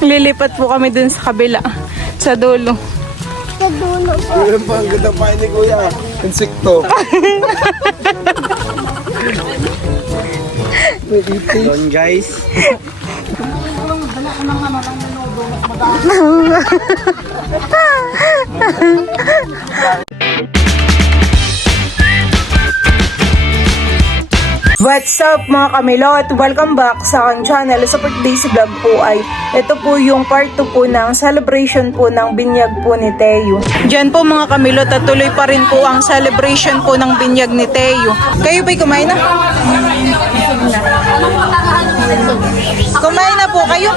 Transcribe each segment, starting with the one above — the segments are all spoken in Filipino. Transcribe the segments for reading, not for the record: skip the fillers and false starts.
Lilipat po kami dun sa kabila. Sa dulo. Sa dulo po. Yung pang ganda pa ni Kuya. Insekto. Doon guys. What's up mga kamilot? Welcome back sa aking channel. Sa today's vlog po ay ito po yung part 2 po ng celebration po ng binyag po ni Teo. Diyan po mga kamilot at tuloy pa rin po ang celebration po ng binyag ni Teo. Kayo ba'y kumain na? Kumain na po kayo?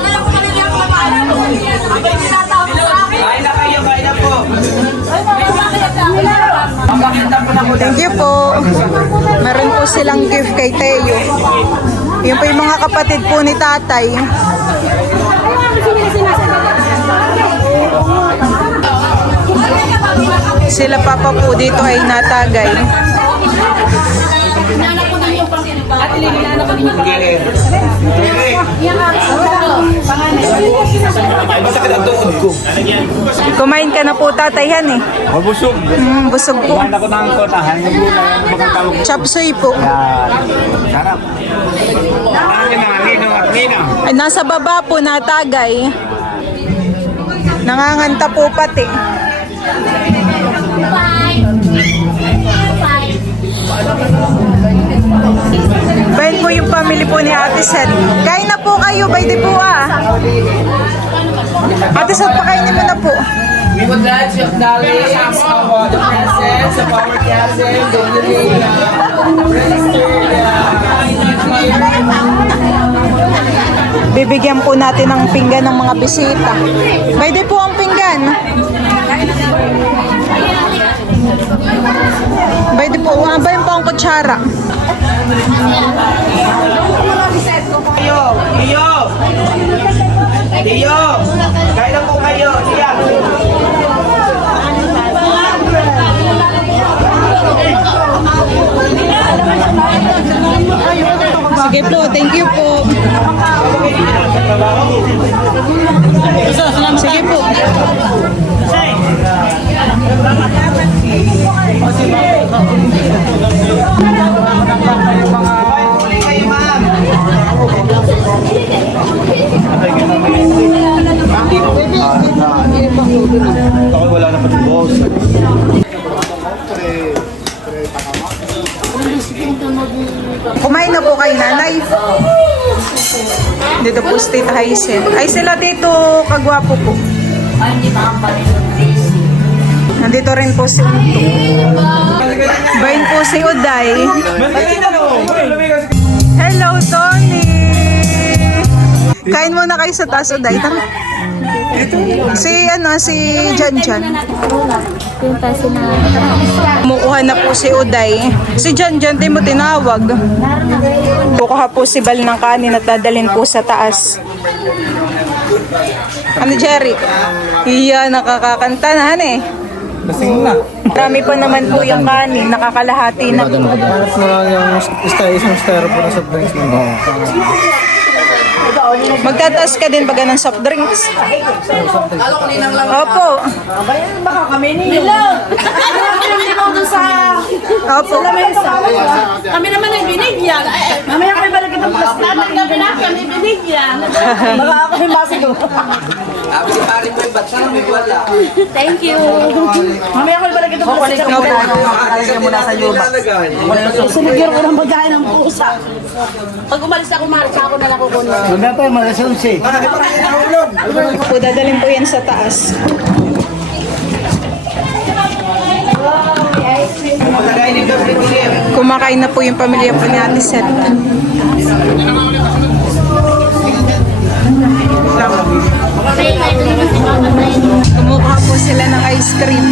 Kain na kayo, kain na po. Thank you po. Meron po silang gift kay Teo. Yung po yung mga kapatid po ni tatay. Sila papa po dito ay natagay. Kumain ka na po tatay yan eh. Mabusog. Busog po. Kumain ako ng kotahan. Yung gulay. Chapsuy po. Sarap. Nino at Nina. Ay, nasa baba po natagay. Nanganganta po pati. Bayan po yung family po ni Ate Seth. Kain na po kayo, bay di po ah. Ate Seth, pakainin mo na po. We would like to acknowledge the presence of our cousin, Dominica, Bibigyan po natin ng pinggan ng mga bisita. Bay di po ang pinggan. Bay di po, bayan po ang kutsara. Tiyo! Tiyo! Tiyo! Kain na po kayo. Tiyo! Sige po, thank you po. Sige po. Huli kayo, ma'am. Ako wala na pa ng boss. Kumain na po kay nanay. Dito po si Tita Hazel. Ay sila dito, kagwapo po. Nandito rin po si Unto. Bayin po si Uday. Hello, Tony! Kain muna kayo sa taas, Uday. Tara. Si Jan Jan. Kumukuha na po si Uday. Si Jan Jan, di mo tinawag. Kukuha po si Bal ng kanin at dadalhin po sa taas. Ano, Jerry? Iya, nakakakanta na, eh. Lasing na. Marami pa naman po yung kanin, nakakalahati na po. Hanap na yung isang styrofoam sa drinks mo. Magtataas ka din baga ng soft drinks? Opo. baka kami ninyo. Kami mo doon sa Opo. lamesa. Kami naman ay binigyan. Mamaya ko ibalik itong plastic. Kami na kami binigyan. Baka ako yung masigo. Thank you. Mamaya ko ibalik itong plastic. Kakakalagay mo na sa yuba. Sinigyan ko ng pagkain ng pusa. Pag umalis ako, Marta, ako na lang kukunin. Wala tayo, malasyon siya. Po, dadalhin po yan sa taas. Kumakain na po yung pamilya po ni Ate Seth. Kumukuha po sila ng ice cream.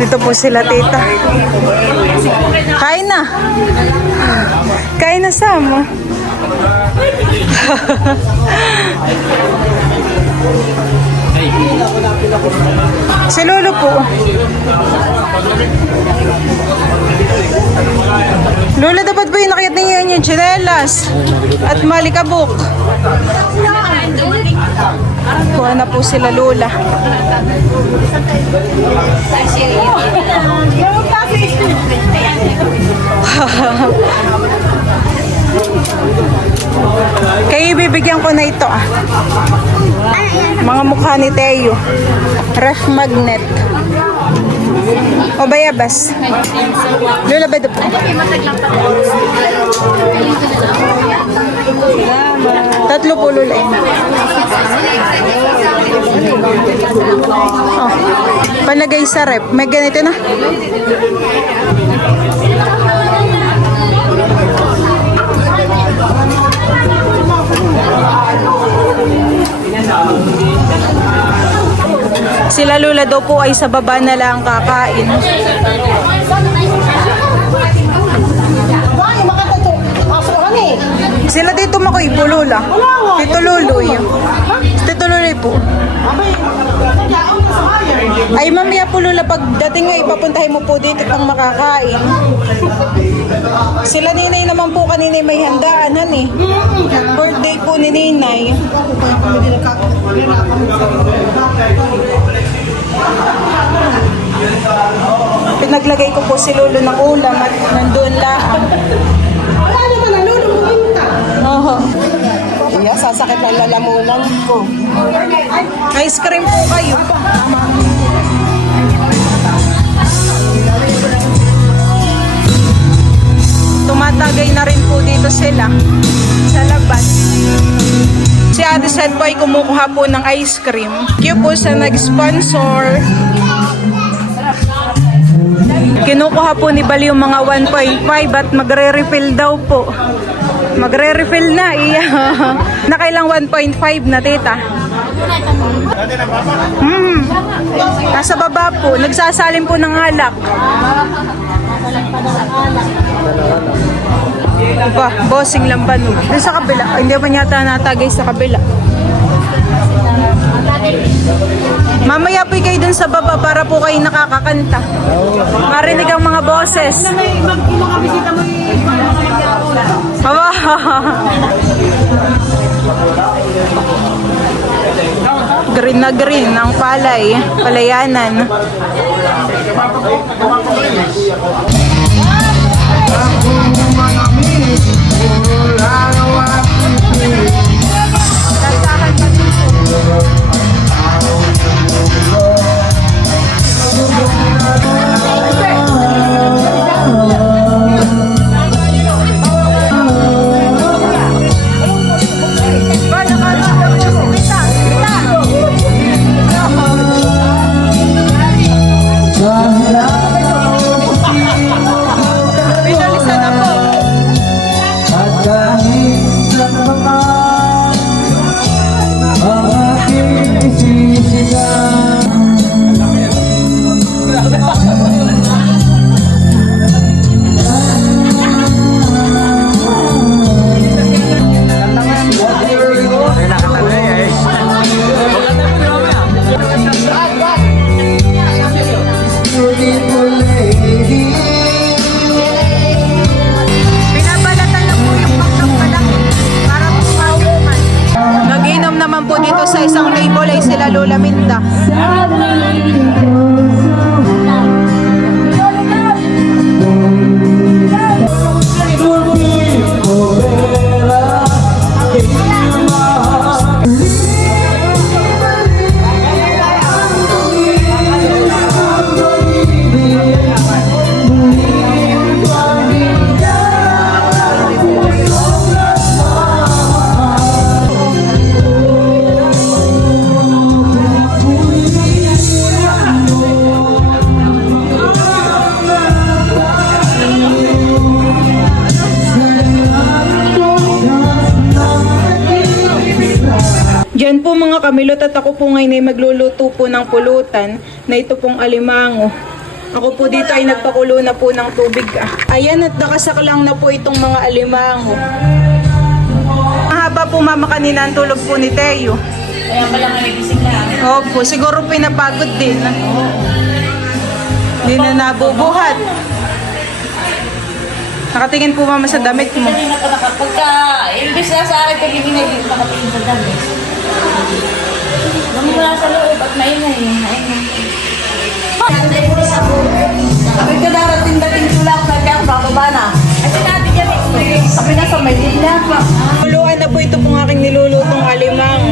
Dito po sila, tita. Kain na. Kain na, Sam. Si Lolo po. Lola, dapat ba yung nakita niyo yung tsinelas? At malikabok. Kuha na po sila Lola. Kaya ibibigyan ko na ito ah. Mga mukha ni Teo. Ref magnet. O bayabas. Lola ba ito po? Tatlo po Lola. Oh, palagay sa rep. May ganito na. Sila Lola daw po ay sa baba na lang kakain. Sila dito makoy po Lola. Tito Luloy. Tito Luloy po. Ay mamaya po Lola, pagdating nga ipapuntahin mo po dito pang makakain. Sila Ninay naman po kanina may handaan eh. Birthday po ni Ninay. Pinaglagay ko po si Lolo ng ulam at nandun lahat. Wala naman ang Lolo pumunta. Oho. Iya, sasakit ng lalamunan ko. Ice cream po kayo. Tumatagay na rin po dito sila sa labas. Si Ate Seth po ay kumukuha po ng ice cream. Kaya po sa nag-sponsor. Kinukuha po ni Bali yung mga 1.5 at magre-refill daw po. Magre-refill na, iya. Nakailang 1.5 na, tita. Nasa baba po, nagsasalim po ng alak. Ba, bossing lang ba no? Doon sa kabila, hindi pa yata natagay sa kabila. Mamaya po kayo dun sa baba para po kayo nakakakanta. Marinig ang mga boses. Makabisita mo yung Aba. Green na green ang palay, palayanan. Binabalatan na po yung paksang malaki para po mauman. Nag-inom naman po dito sa isang table ay sila Lola Minda. Diyan po mga kamilot at ako po ngayon ay magluluto po ng pulutan na ito pong alimango. Ako po dito ay nagpakulo na po ng tubig. Ayan at nakasaklang na po itong mga alimango. Mahaba po mama kanina ang tulog po ni Teo. Kaya pala nga nagising na. Opo, siguro pinapagod din. Hindi na nabubuhat. Nakatingin po mama sa damit mo. Kanina pa nakapagka, imbis na sa akin, kanina hindi nakatingin sa dami. Nung mula sa loob at maingay. Sabi ka darating-dating tulak na kaya bababa na. Ay sinabi niya, sabi na sa may linya. Luluan na po ito pong aking nilulutong alimang.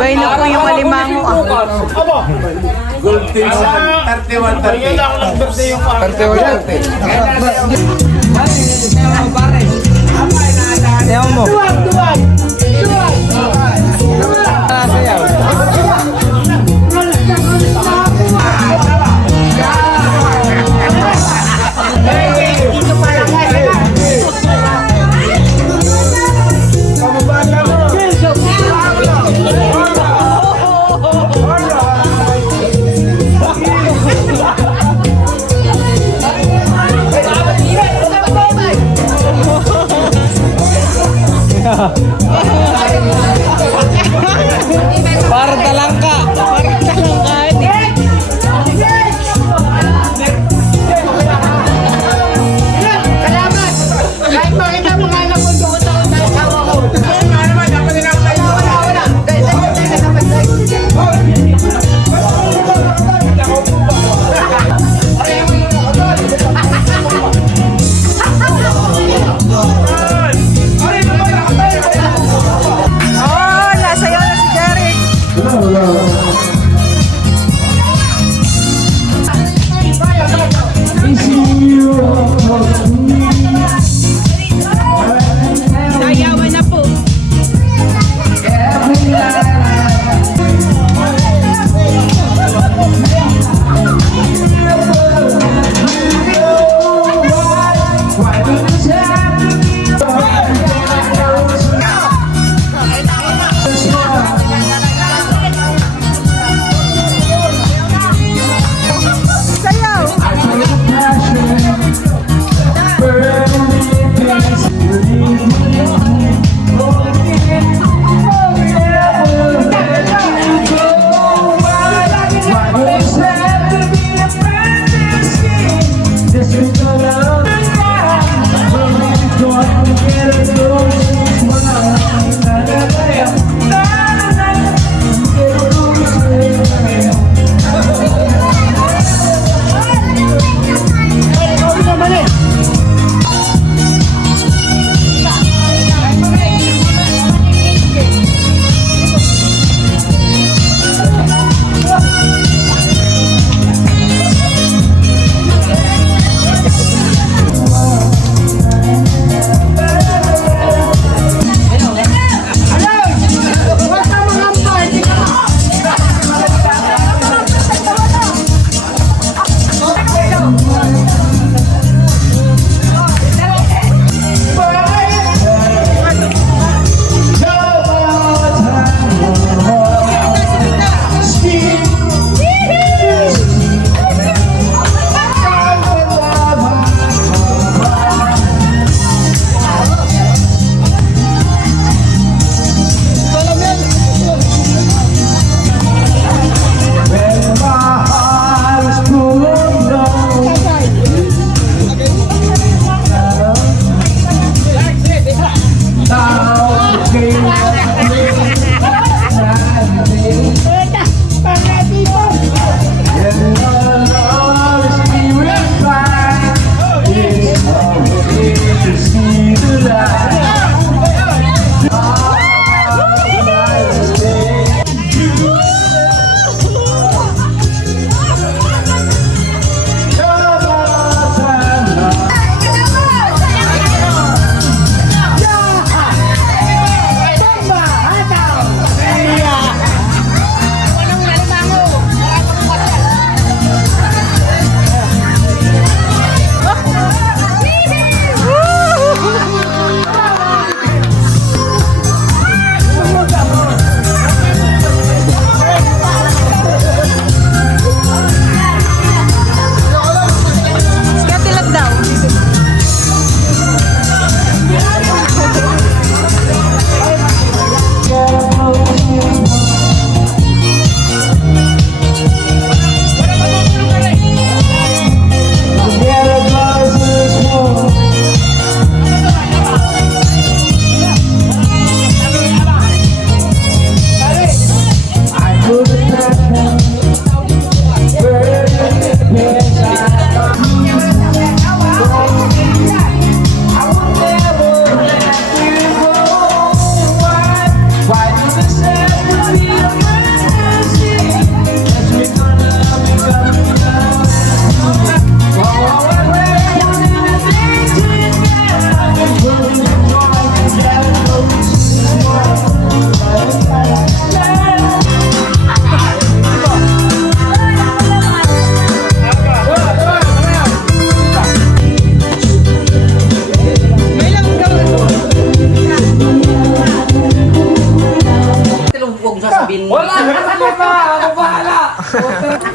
Bay na po yung alimango. Gold Team 31-30. Sayaw mo. Sayaw.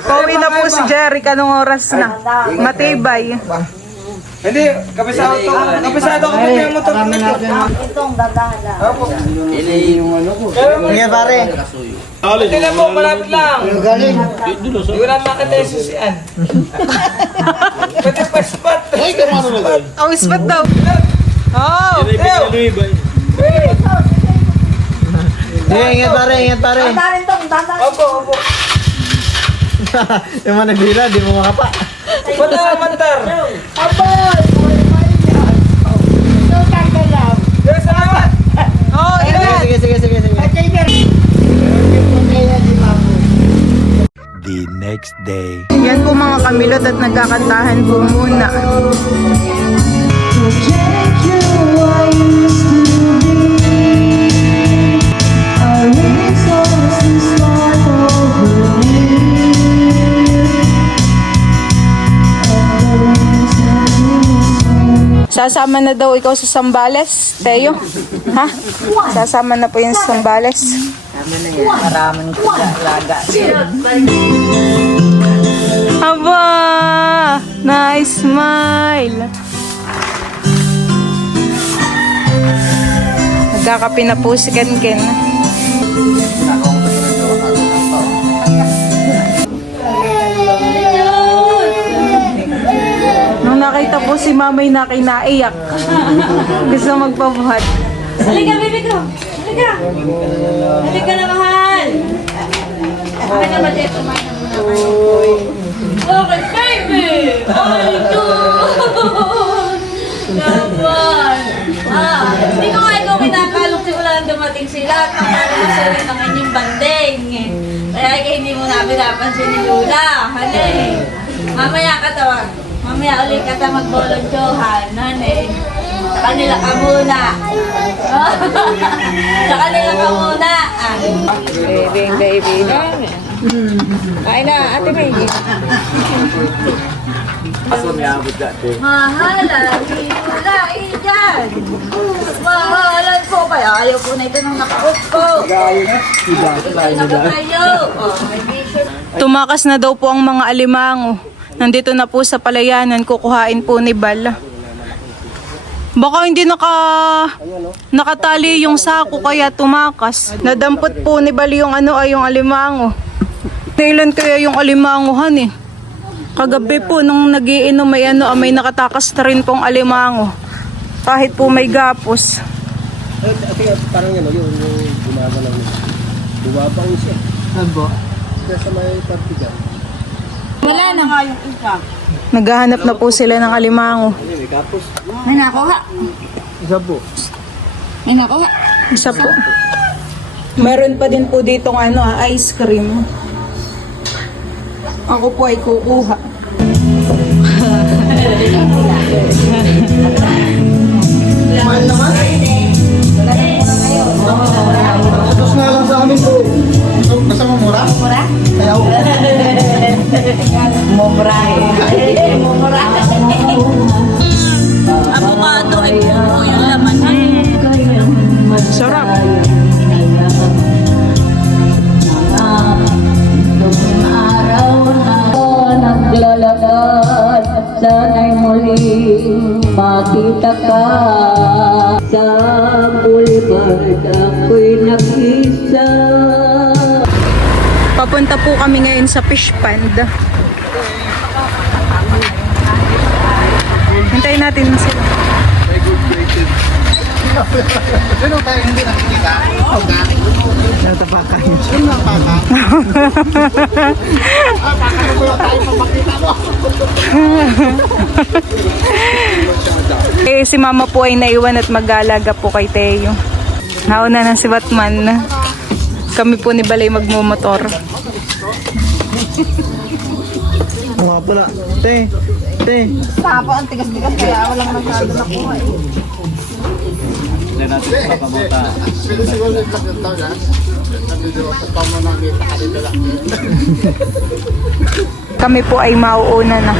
Pauwi na po si Jerry. Anong oras na? Matibay. Hindi, kabisado ko po yung motor nito. Itong gagala. Ngayon pare. Hindi na po, malapit lang. Galing. Hindi ko na makita yung susian. Pwede pa spot. Ay, kamano na doon. Oh, spot daw. Oh! Ingat pare, ingat pare. Dandarin to, dandarin. Opo. Yung mga nagbila, di mo makapa. Mantar. Salamat. Oh, ingat! Sige. The next day. Yan po mga kamilot at nagkakantahan po muna. Sasama na daw ikaw sa Sambales, Teo? Ha? Sasama na po yung Sambales. Aba! Nice smile! Nagkakape na po si Ken. Nung nakita po si mamay na kinaiyak. Gusto magpabuhat. Halika, baby ko. Halika. Halika na, mahal. Halika ba dito, mahal? Okay, baby. Ay, God. Naman. Hindi ko nga ikaw kinakalong simula nang dumating sila at nakalong sa rin ng inyong banding. Kaya hindi mo na pinapansin ni Lula. Hali. Mamaya ka tawag. Mamaya ulit ka ta magbolodyohan. Hali. Sa kanila ka muna. Sa kanila ka muna. Baby. Kain na, Ate May. Mahalan, wala dyan. Mahalan po. Kaya ayaw po na ito nung nakaot ko. Ito na kayo. May t-shirt. Tumakas na daw po ang mga alimango. Nandito na po sa palayanan, kukuhain po ni Bal. Baka hindi nakatali yung sako kaya tumakas. Nadampot po ni Bal yung yung alimango. Nailan kaya yung alimangohan eh. Kagabi po nung nagiinom may nakatakas na rin pong alimango. Kahit po may gapos. Parang yung gumagalaw niya. Bumabang siya. Abo. Nasa may party dyan. Wala na nga yung isa. Naghahanap na po sila ng alimango. May kapos. May nakuha. Isa po. May nakuha. Isa po. Meron pa din po ditong ice cream. Ako po ay kukuha. Tapos na lang sa amin po. Basta mo mura? Mura? Ayaw. Mumura. Avocado ay buo yung laman. Sarap. Naglalakad, sana'y muling makita ka. Sa boulevard ako'y nakisa. Papunta po kami ngayon sa fish pond. Hintayin natin sila. Sino tayo hindi nakikita? Natapakan. Sino napakan? Pakan ko lang tayo papakita mo. Si mama po ay naiwan at mag-aalaga po kay Teo. Nauna na si Batman. Kami po ni Balay magmumotor. Mga pala. Te. Tapo, ang tigas-tigas kaya walang masyado nakuha eh. Siguro yung pagkataw na. Nandito sa pamo nakita ka dito lang. Kami po ay mauuna na.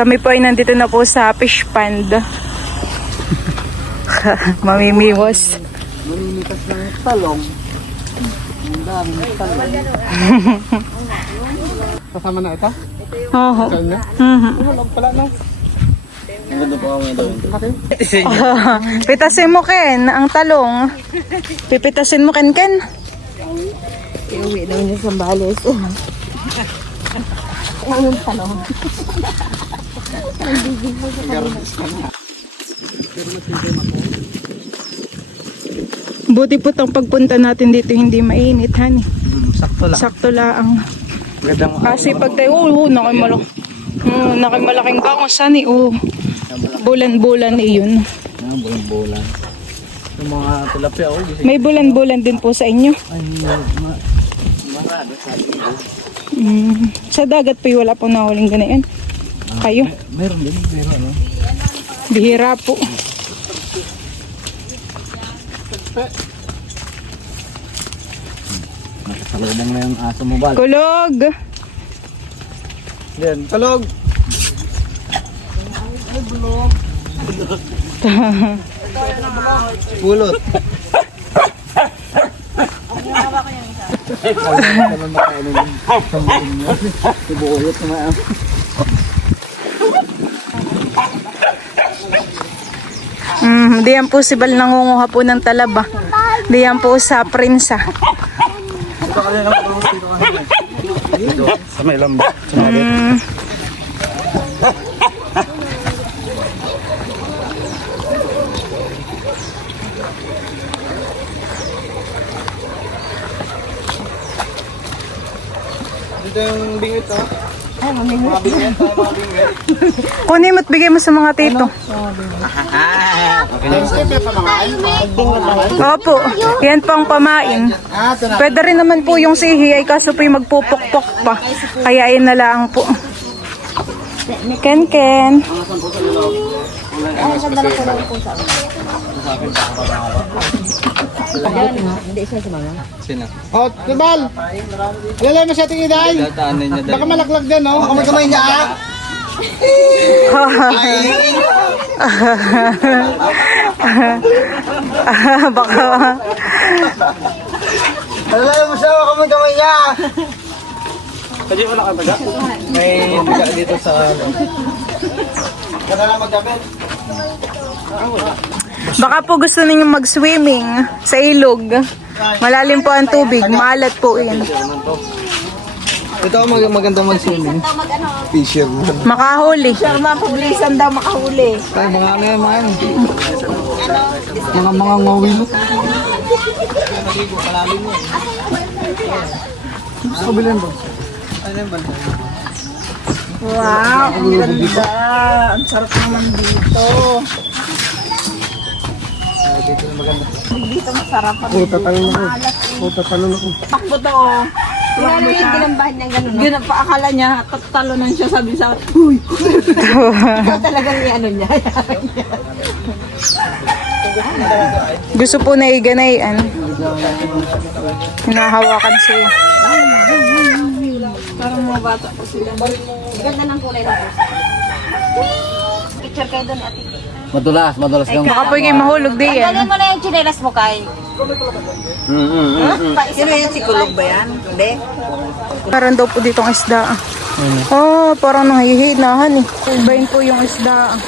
Kami po ay nandito na po sa fish pond. Mamimiwas. Maninitas ng talong. Ang daming talong. Kasama na ito? Oo. Kanya? Wala pala no? Pitasin mo, Ken, ang talong. Pipitasin mo, Ken. Iuwi daw niya sa Bales. Ayun talong. Buti po tong pagpunta natin dito hindi mainit, honey. Sakto lang. Sakto lang. Gandang Kasi pag tayo, nakimalaking bakusan eh. Bulan-bulan eh yun. bulan-bulan. Yung mga tilapia, May bulan-bulan din po sa inyo. marado sa Sa dagat po wala po nahuling ganyan. Kayo? Meron din, pero ano. Bihira po. Nakasalubong na yung aso mo, Bal. Kulog! Yan, talog! Pulot. Diyan po si Bal nangunguha po ng talaba. Diyan po sa Prinsa. Sa may lamba. Dito yung bingit, oh. Kunin mo at bigay mo sa mga tito. Siyempre pa mga ay. Opo, yan pang pamain. Pwede rin naman po yung sihi ay kaso po yung magpupukpok pa. Kaya yun na lang po. Ken. Sino? Oh, Tibal! Lalay mo sa ating iday! Tataanin niya Baka malaklag din, no? Kamay-kamay niya, ah! Baka Lalay mo siya, kamay-kamay niya! Pwede mo nakataga? May taga dito sa ano. Kaya lang magdabit. baka po gusto ninyong mag-swimming sa ilog. Malalim po ang tubig, maalat po yun. Ito ang magandang mag-swimming. Fisherman. Makahuli. Mapublisan daw makahuli. Ay, mga ano yan, mga ano. Mga ngawin. Kabilan ba? Ano yung banda? Wow, ang ganda. Ang sarap naman dito. Dito masarap. Puta talon ako. Puta talon ako. Takbo to, oh. Ano yung dinambahan niya gano'n, no? Yun, paakala niya, talonan siya, sabi sa huy! Ikaw talagang ano niya. Gusto po na iganayan. Hinahawakan siya. Parang mga bata po sila. Ganda ng kulay na po. Picture kayo doon, ate. Madulas lang. Baka po yung mahulog din yan. Galing mo na yung chinelas mo, Kay. Sino yan, si Kulog ba yan? Hindi. Meron daw po ditong isda. Oh, parang nangihinahan eh. Ibayin po yung isda.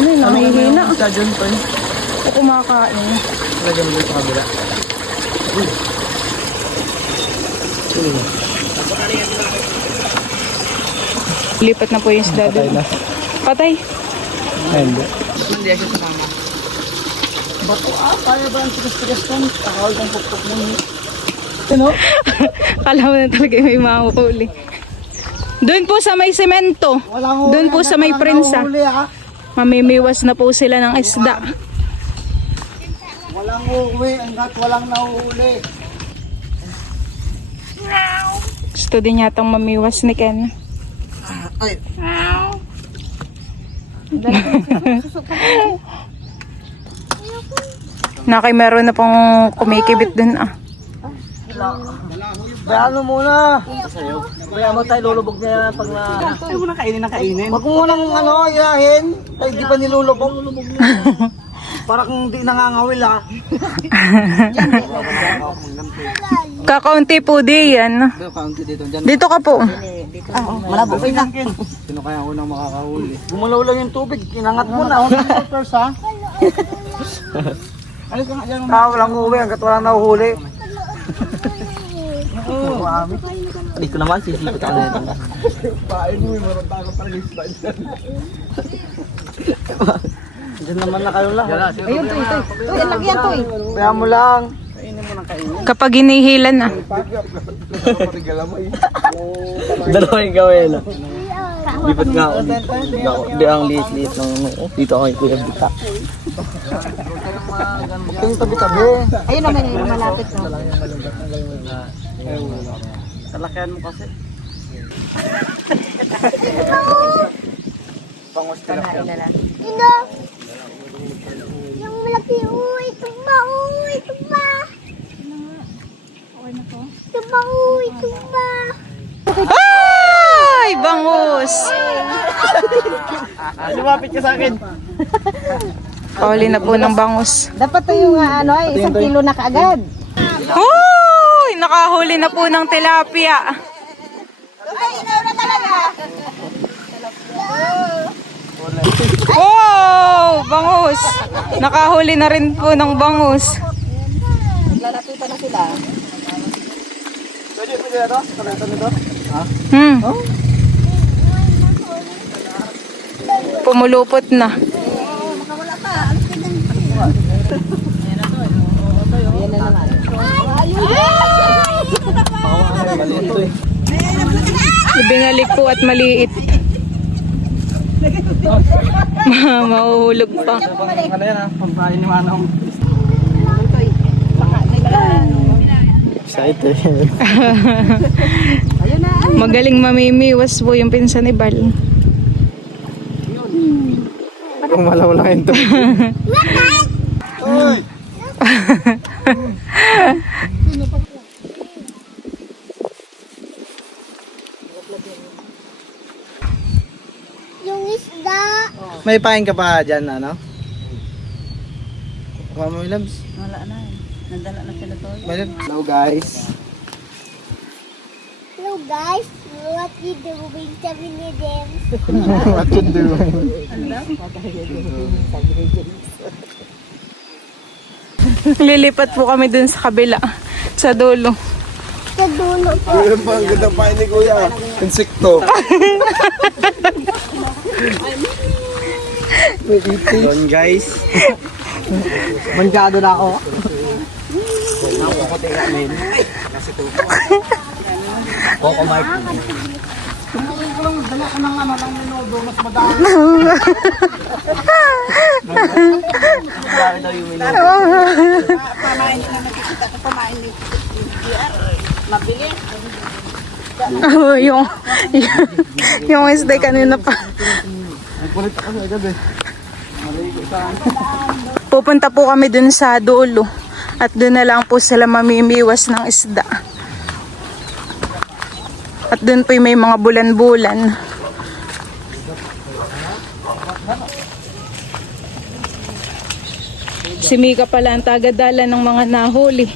Ano yun, nangihina. Sa dyan pa yun. O kumakain. Lagyan mo dito sa kabila. Lipat na po yung isda doon. Patay. Ay, hindi. Kala mo na talaga may mahuhuli. Doon po sa may semento. Doon po sa may prinsa. Mamimiwas na po sila ng isda. Walang uuwi hanggat walang nahuhuli. Gusto din yatang mamiwas ni Ken. Ay. Nakay meron na pong kumikibit dun ah. Kaya ano muna? Kaya mo tayo lulubog niya pag na... Ayaw mo na kainin na kainin. Huwag mo munang ilahin. Ay, di pa nilulubog. Para kung di nangangawil ah. Kakaunti po di yan. Kaunti dito. Diyan. Dito ka po. Malabo pa lang. Sino kaya unang makakahuli? Gumalaw lang yung tubig. Inangat mo na. First ha? Alis ka nga dyan. Walang uwi hanggat walang nahuhuli. Dito naman, sisipit ako nito. Pain mo, meron tayo pa rin isda dyan. Diyan naman na kayo lang. Ayun, Toy. Toy, lagyan, Toy. Kaya mo lang. Kapag hinihilan na. Dalawa yung gawin. Lipat nga ako dito. Hindi ang liit-liit ng dito ako yung Kuya Bita. Yung tabi-tabi. Ayun naman yung malapit na. Talakihan mo kasi. Pangos tilapia. Yung malaki, uy, tumba, uy, tumba. Tumba, uy, tumba. Ay, bangus! Lumapit ka sa akin. Pauli na po ng bangus. Dapat to yung ano, 1 kilo na kaagad. Uy! Nakahuli na po ng tilapia. Oh! Bangus! Nakahuli na rin po ng bangus. Lalapitan na sila. Pwede na ito? Kaleta nito? Pumulupot na. Ibingalik po at maliit. Mahuhulog pa. Ano yan ha? Pampain ni Manong. Excited. Magaling mamimiwas po yung pinsan ni Bal. Kung malaw lang ito. Yung isda. May pain ka pa dyan, ano? Kuha mo yung labs. Wala na. Nandala na sila to. Hello guys. Hello guys, what you doing? Sabi ni Dem. What you doing? Lilipat po kami dun sa kabila. Sa dulo. Sa dulo po. Ang ganda pa ni Kuya. Insekto. Yun guys. Manjado na ako. Nakukuti namin. Coco Mark. Oh, yung isda kanina pa. Nagpulit ako sa agad eh. Pupunta po kami dun sa dulo. At dun na lang po sila mamimiwas ng isda. At dun po may mga bulan-bulan. Si Mika pala ang tagadala ng mga nahuli.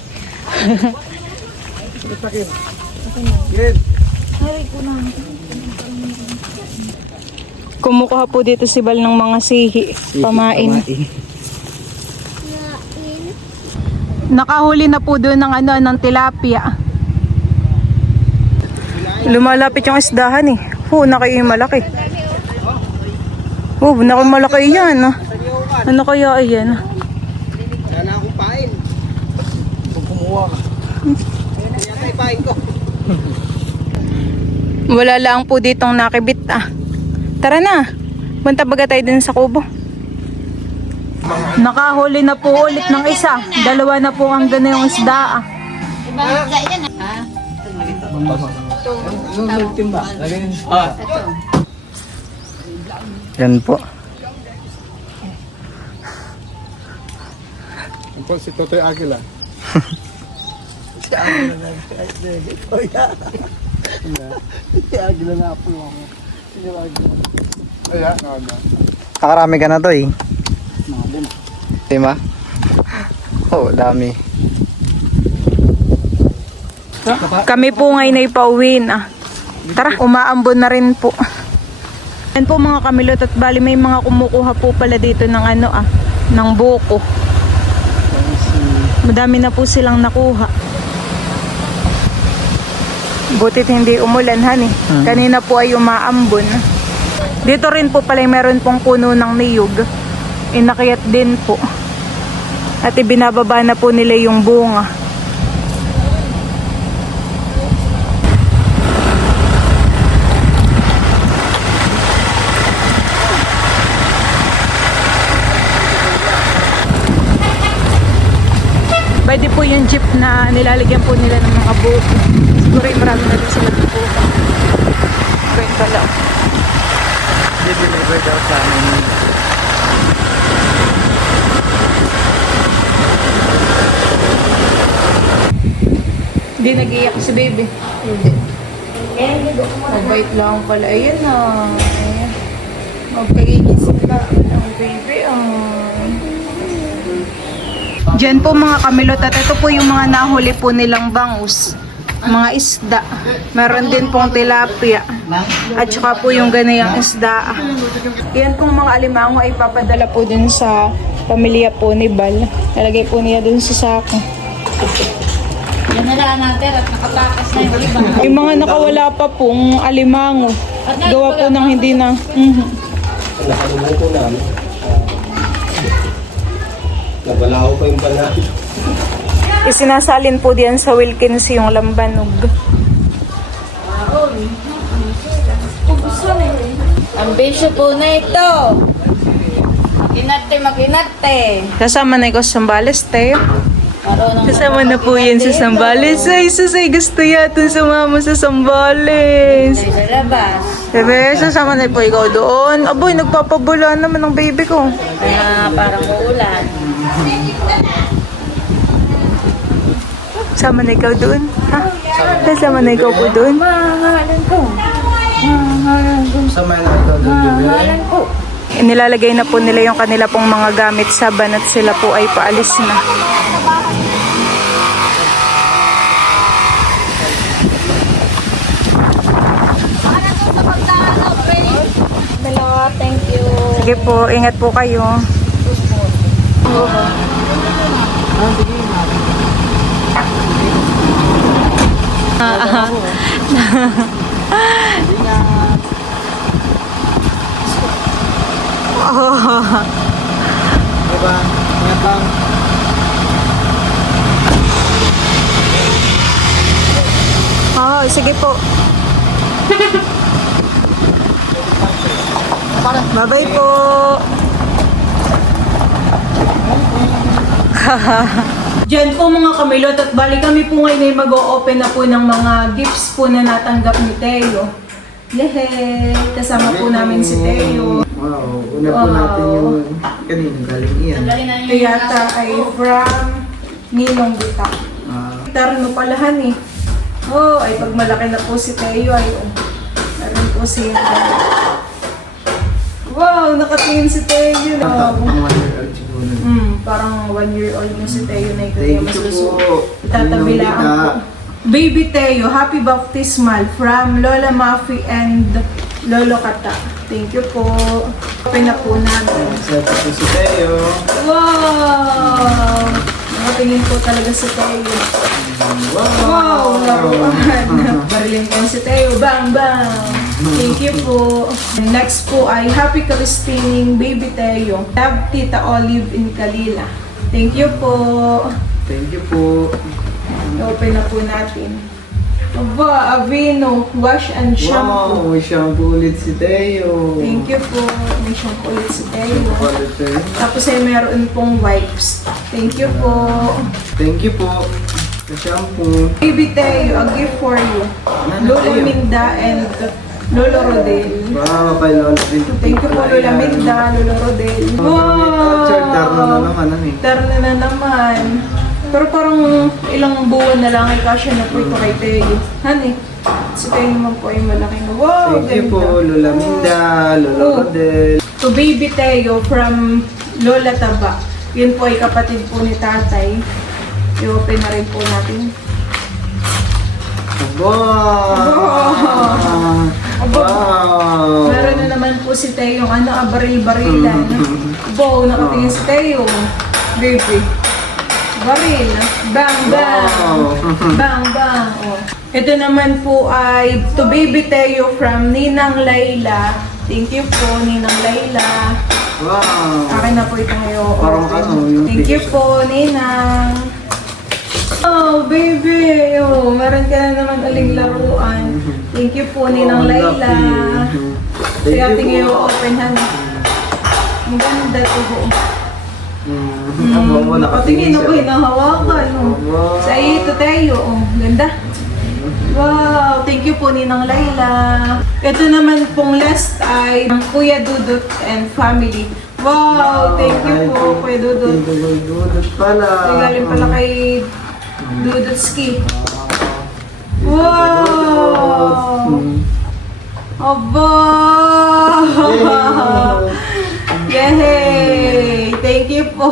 Kumukuha po dito si Bal ng mga sihi. Pamain. Nakahuli na po doon ng ng tilapia. Lumalapit yung isdahan eh. Naki yung malaki. Naki malaki yan. Ano kaya yan? Sana akong pain. Kung kumuha ka. Kaya kay pain ko. Wala lang po ditong nakibit Tara na. Punta baga tayo din sa kubo. Nakahuli na po ulit ng isa. Dalawa na po ang ganayong isda. Yan po. Ang po si Totoy Aguila. Ayan, ano. Nakarami ka na to eh. Lima? Oo, dami. Kami po ngayon ay pauwi na. Tara, umaambon na rin po. Yan po mga kamilot at bali may mga kumukuha po pala dito ng ng buko. Madami na po silang nakuha. Butit hindi umulan han eh. Kanina po ay umaambon. Dito rin po pala meron pong puno ng niyog. Inakyat din po. At ibinababa na po nila yung bunga. Pwede po yung jeep na nilalagyan po nila ng mga buko. Siguro yung marami na din sila ng buko. Kwento lang. Deliver daw sa amin. Hindi nag-iyak si baby. Hindi. Mabait lang pala. Ayan na. Ayan. Magpagigisip ka. Ang baby. Diyan po mga kamilot at ito po yung mga nahuli po nilang bangus. Mga isda. Meron din pong tilapia. At saka po yung ganayang isda. Yan pong mga alimango ay papadala po dun sa pamilya po ni Bal. Nalagay po niya dun sa sako. Yan na lang natin at nakatakas na yung iba. Yung mga nakawala pa pong alimango. Gawa po ng hindi na. Nabalaho pa yung pala. Isinasalin po diyan sa Wilkins yung lambanog. Ang bisyo po na ito. Makinate. Kasama na ko sa Sambales, Teo. Marunong Kasama na po yan sa Sambales. Ay, susay, gusto yata sumama sa Sambales. sa labas. Bebe, sasama na po ikaw doon. Aboy, nagpapabula naman ng baby ko. Kaya parang uulan. Sama na ikaw doon. Ha? Kasama na ikaw po doon. Mahalan ko. Sa may ito. Mahalan ko. Nilalagay na po nila yung kanila pong mga gamit sa van at sila po ay paalis na. Hello, thank you. Sige po, ingat po kayo. Diba? Ingat lang. Oh, sige po. Bye-bye po. Diyan po mga kamilot at bali kami po ngayon ay mag-o-open na po ng mga gifts po na natanggap ni Teo. Lehe, kasama po namin si Teo. Wow, una po natin yung kanina galing iyan. Ito yata ay from Ninong Bita. Tarno palahan eh. Oh, ay pag malaki na po si Teo ay meron po siya. Wow, nakatingin si Teo. Parang 1 year old na si Teo na ito. Thank you po. Itatabilaan po. Baby Teo, happy baptismal from Lola Mafi and Lolo Kata. Thank you po. Open na po namin. Sa po si Teo. Wow! Nakatingin po talaga si Teo. Wow! Laruan. Barilin po si Teo. Bang! Bang! Thank you po. Next po ay Happy Christening Baby Teo. Love Tita Olive in Kalila. Thank you po. Thank you po. Open na po natin. Aba, Aveno, wash and shampoo. Wow, may shampoo ulit si Teo. Thank you po. May shampoo ulit si Teo. Ulit Teo. Tapos ay meron pong wipes. Thank you po. Thank you po. Sa shampoo. Baby Teo, a gift for you. Lolo Minda and Lolo Rodel. Wow, kay Lola din. Thank you po Lola Minda, Lolo Rodel. Wow! Tarno na naman, ano eh. Tarno na naman. Pero parang ilang buwan na lang ay kasya na po ito kay Teo. Honey, si Teo naman po ay malaking. Wow, Thank you ganda. po, Lola Minda, Lola Oh. Rodel. To Baby Teo from Lola Taba. Yun po ay kapatid po ni tatay. I-open na rin po natin. Wow! Wow! Meron na naman po si Teo yung baril-barilan. Wow, nakatingin si Teo. Baby. Baril. Bang, bang. Bang, bang. Oh. Ito naman po ay To Baby Teo from Ninang Layla. Thank you po, Ninang Layla. Wow! Akin na po ito ngayon. Parang ano, yung Thank you po, Ninang. Oh, baby. Oh, meron ka na naman uling laruan. Thank you po, Ninang Layla. Kaya tingin yung open hand. Ang ganda to po. Nakatingin ako hinahawakan. Oh. Sa iyo ito tayo. Oh, ganda. Wow, thank you po Ninang Layla. Ito naman pong last ay ng Kuya Dudut and family. Wow, thank you po Kuya Dudut. Dudut pala. Galing pala kay Dudutski. Wow! Aba! Yay! Thank you po.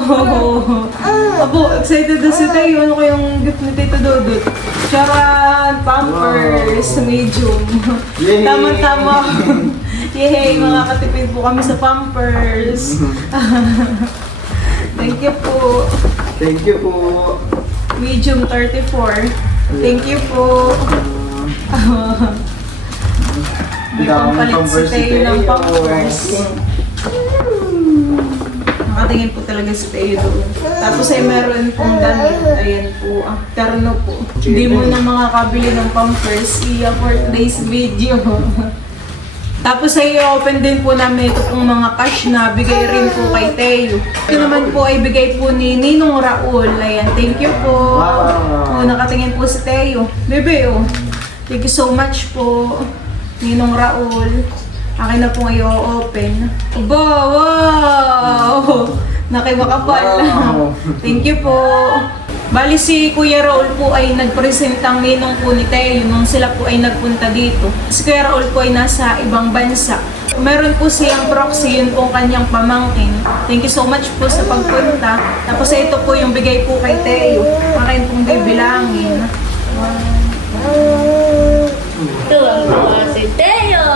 Abo, excited na si Tayo. Ano kayong gift ni Tito Dudut? Charan! Pampers! Medium. Yay! Tama-tama. Yay! Mga katipid po kami sa Pampers. Thank you po. Thank you po. Medium 34. Thank you po. May pampalit si Teo ng Pampers. Nakatingin po talaga si Teo doon. Tapos ay meron pong damit. Ayan po. Terno po. Hindi mo na makakabili ng Pampers. Iya for today's video. Tapos ay open din po namin ito pong mga cash na bigay rin po kay Teo. Ito naman po ay bigay po ni Ninong Raul. Ayan, thank you po. Wow. Oh, nakatingin po si Teo. Bebe, oh. Thank you so much po, Ninong Raul. Akin na po i-open. Wow! Nakimakapal. Wow. Thank you po. Bali si Kuya Raul po ay nagpresentang ninong po ni Teo nung sila po ay nagpunta dito. Si Kuya Raul po ay nasa ibang bansa. Meron po siyang proxy, yun po kanyang pamangkin. Thank you so much po sa pagpunta. Tapos ito po yung bigay po kay Teo. Akin pong bibilangin. Ito ang buwa si Teo.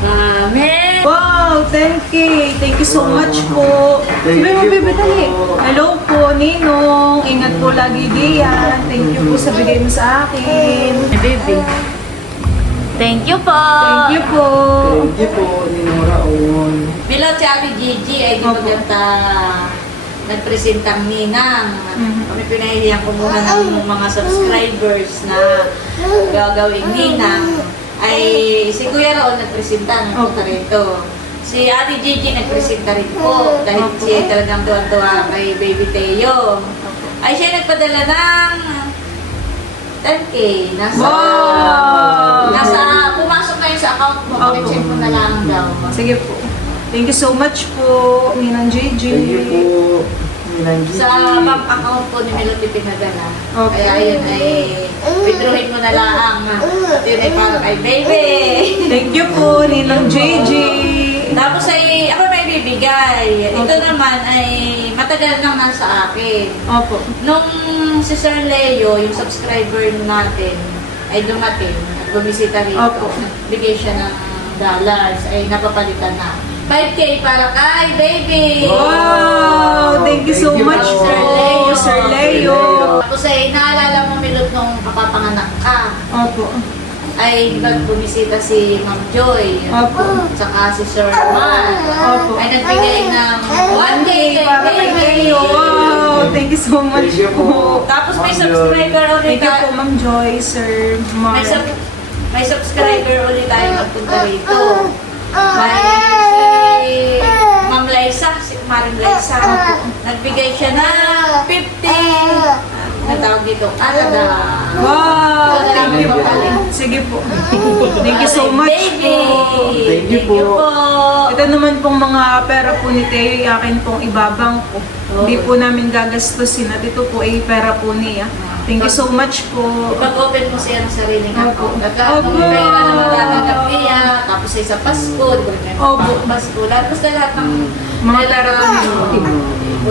Amen. Wow, thank you. Thank you so much po. Thank Sabi mo, you bebe, po. dali. Hello po, Ninong. Ingat po lagi diyan. Thank you po sa bigay mo sa akin. Baby. Thank you po. Thank you po. Thank you po, Ninong Raon. Bilang si Ate Gigi ay di Opo. maganda nagpresentang ninang. Mhm. Kami pinahihiyan ko muna ng mga subscribers na gagawing ninang. Ay si Kuya Raon nagpresenta ng punta rito. Si Ate Gigi nagpresenta rin po dahil Opo. siya talagang tuwan-tuwa kay Baby Teo. Ay siya nagpadala ng 10K. Wow! Pumasok na yun sa account mo. Opo. Check mo na lang daw. Sige po. Thank you so much po, Ninang JJ. Thank you po, Ninang Gigi. Sa bank account po ni Melody pinadala. Okay. Kaya yun ay withdrawin mo na lang. At yun ay para kay baby. Thank you po, Ninang JJ. Tapos ay ako may bibigay. Ito naman ay matagal nang nasa akin. Opo. Nung si Sir Leo, yung subscriber natin, ay dumating at bumisita rito. Opo. Bigay siya ng dollars ay napapalitan na. 5K para kay baby. Wow! Thank you so Thank you much po. po, Sir Leo. Sir Leo. Tapos ay naalala mo Milot nung kapapanganak ka. Opo. Ay bumisita si Ma'am Joy. Opo. Saka si Sir Juan. Opo. Ay nagbigay ng 1K kay Para kay baby. Leo. Wow! Thank you so much Thank you po. po. Tapos may Ma'am subscriber ulit Thank you po, tayo. Ma'am Joy, Sir Mar. May subscriber ulit tayo magpunta rito. May si Ma'am Liza, si Maring Liza. Nagbigay siya ng 50 Natawag dito, Alada. Wow! Thank you po. Sige po. Thank you so much Baby! po. Thank you po. Ito naman pong mga pera po ni Teo, akin pong ibabang po. Hindi po namin gagastusin at ito po ay pera po niya. Thank you so much po. Pag-open mo siya ng sariling Opo. account. Nagkakaroon ng pera na matatanggap niya. Tapos ay sa Pasko, di ba may Opo. Pasko. Tapos na lahat ng Mga pera po niya.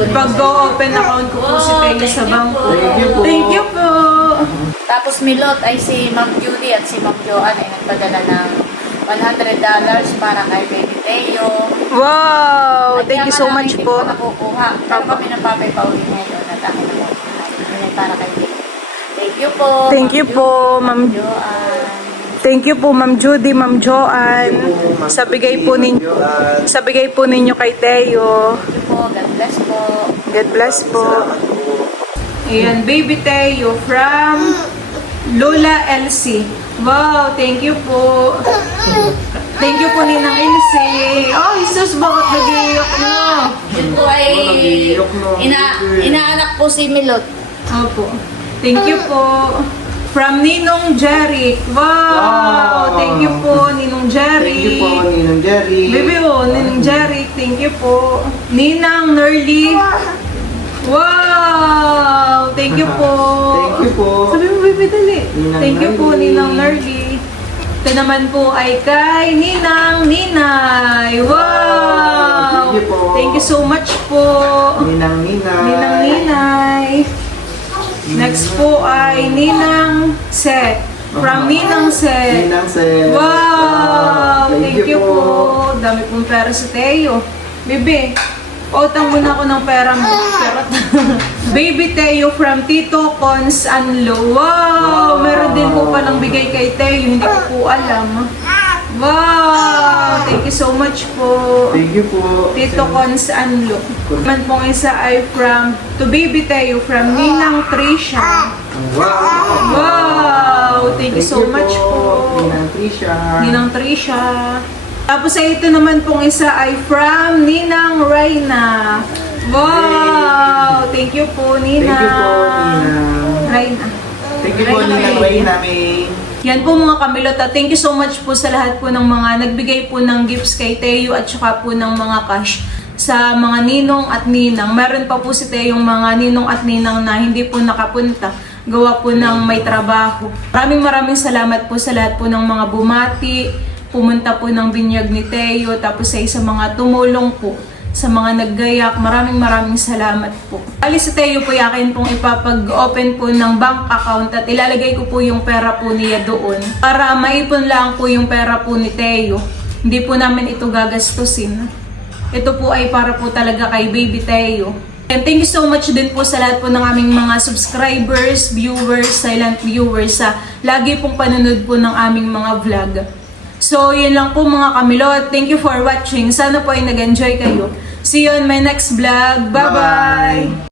Pag-open account ko po si Teo sa bangko. Thank you po. Thank you po. Tapos milot ay si Ma'am Judy at si Ma'am Joanne ay nagpadala ng $100 para kay Baby Teo. Wow! Thank you so much Hindi po. nakukuha. Pero kami ng papay pauwi ngayon at akin na yun ay para kay Baby. Thank you po. Thank you po, Ma'am. Joanne. Thank you po, Ma'am Judy, Ma'am Joanne. Sa bigay po ninyo kay Teo. Thank you po. God bless po. God bless po. Ayan, Baby Teo from Lola Elsie. Wow, thank you po. Thank you po, Ninang Elsie. Oh, Jesus, bakit nag-iiyak na? Yun po ay inaanak po si Milot. Opo. Thank you po. From Ninong Jerry. Wow! Thank you po, Ninong Jerry. Thank you po, Ninong Jerry. Baby, oh, Ninong Jerry. Thank you po. Ninang Nerly. Wow! Thank you po. Thank you po. Sabi mo, baby, dali. Ninang Thank you po, Nerly. Ninang Nerly. Ito naman po ay kay Ninang Ninay. Wow! Thank you po. Thank you so much po. Ninang Nina. Ninang Ninay. Next po ay Ninang Seth. From Ninang Seth. Ninang Seth. Wow! Thank you po. Dami pong pera sa Teo. Bebe, utang muna ako ng pera mo. Charot. Baby Teo from Tito Cons Anlo. Wow! Meron din po palang bigay kay Teo. Hindi ko po alam. Wow! Thank you so much po. Thank you po. Tito Cons Anlo. Man pong isa ay from to Baby Teo from Ninang Trisha. Wow. Wow! Thank you so much po. Ninang Trisha. Ninang Trisha. Tapos ay ito naman pong isa ay from Ninang Reyna. Wow! Thank you po, Ninang. Thank you po, Ninang. Reyna. Thank you po, Ninang Reyna. May Yan po mga kamilot at thank you so much po sa lahat po ng mga nagbigay po ng gifts kay Teo at saka po ng mga cash sa mga ninong at ninang. Meron pa po si Teo yung mga ninong at ninang na hindi po nakapunta. Gawa po ng may trabaho. Maraming salamat po sa lahat po ng mga bumati, pumunta po ng binyag ni Teo, tapos ay sa mga tumulong po, sa mga naggayak. Maraming salamat po. Alis si Teo po yakin pong ipapag-open po ng bank account at ilalagay ko po yung pera po niya doon para maipon lang po yung pera po ni Teo. Hindi po namin ito gagastusin. Ito po ay para po talaga kay Baby Teo. And thank you so much din po sa lahat po ng aming mga subscribers, viewers, silent viewers sa lagi pong panunod po ng aming mga vlog. So, yun lang po mga kamilot. Thank you for watching. Sana po ay nag-enjoy kayo. See you on my next vlog. Bye-bye!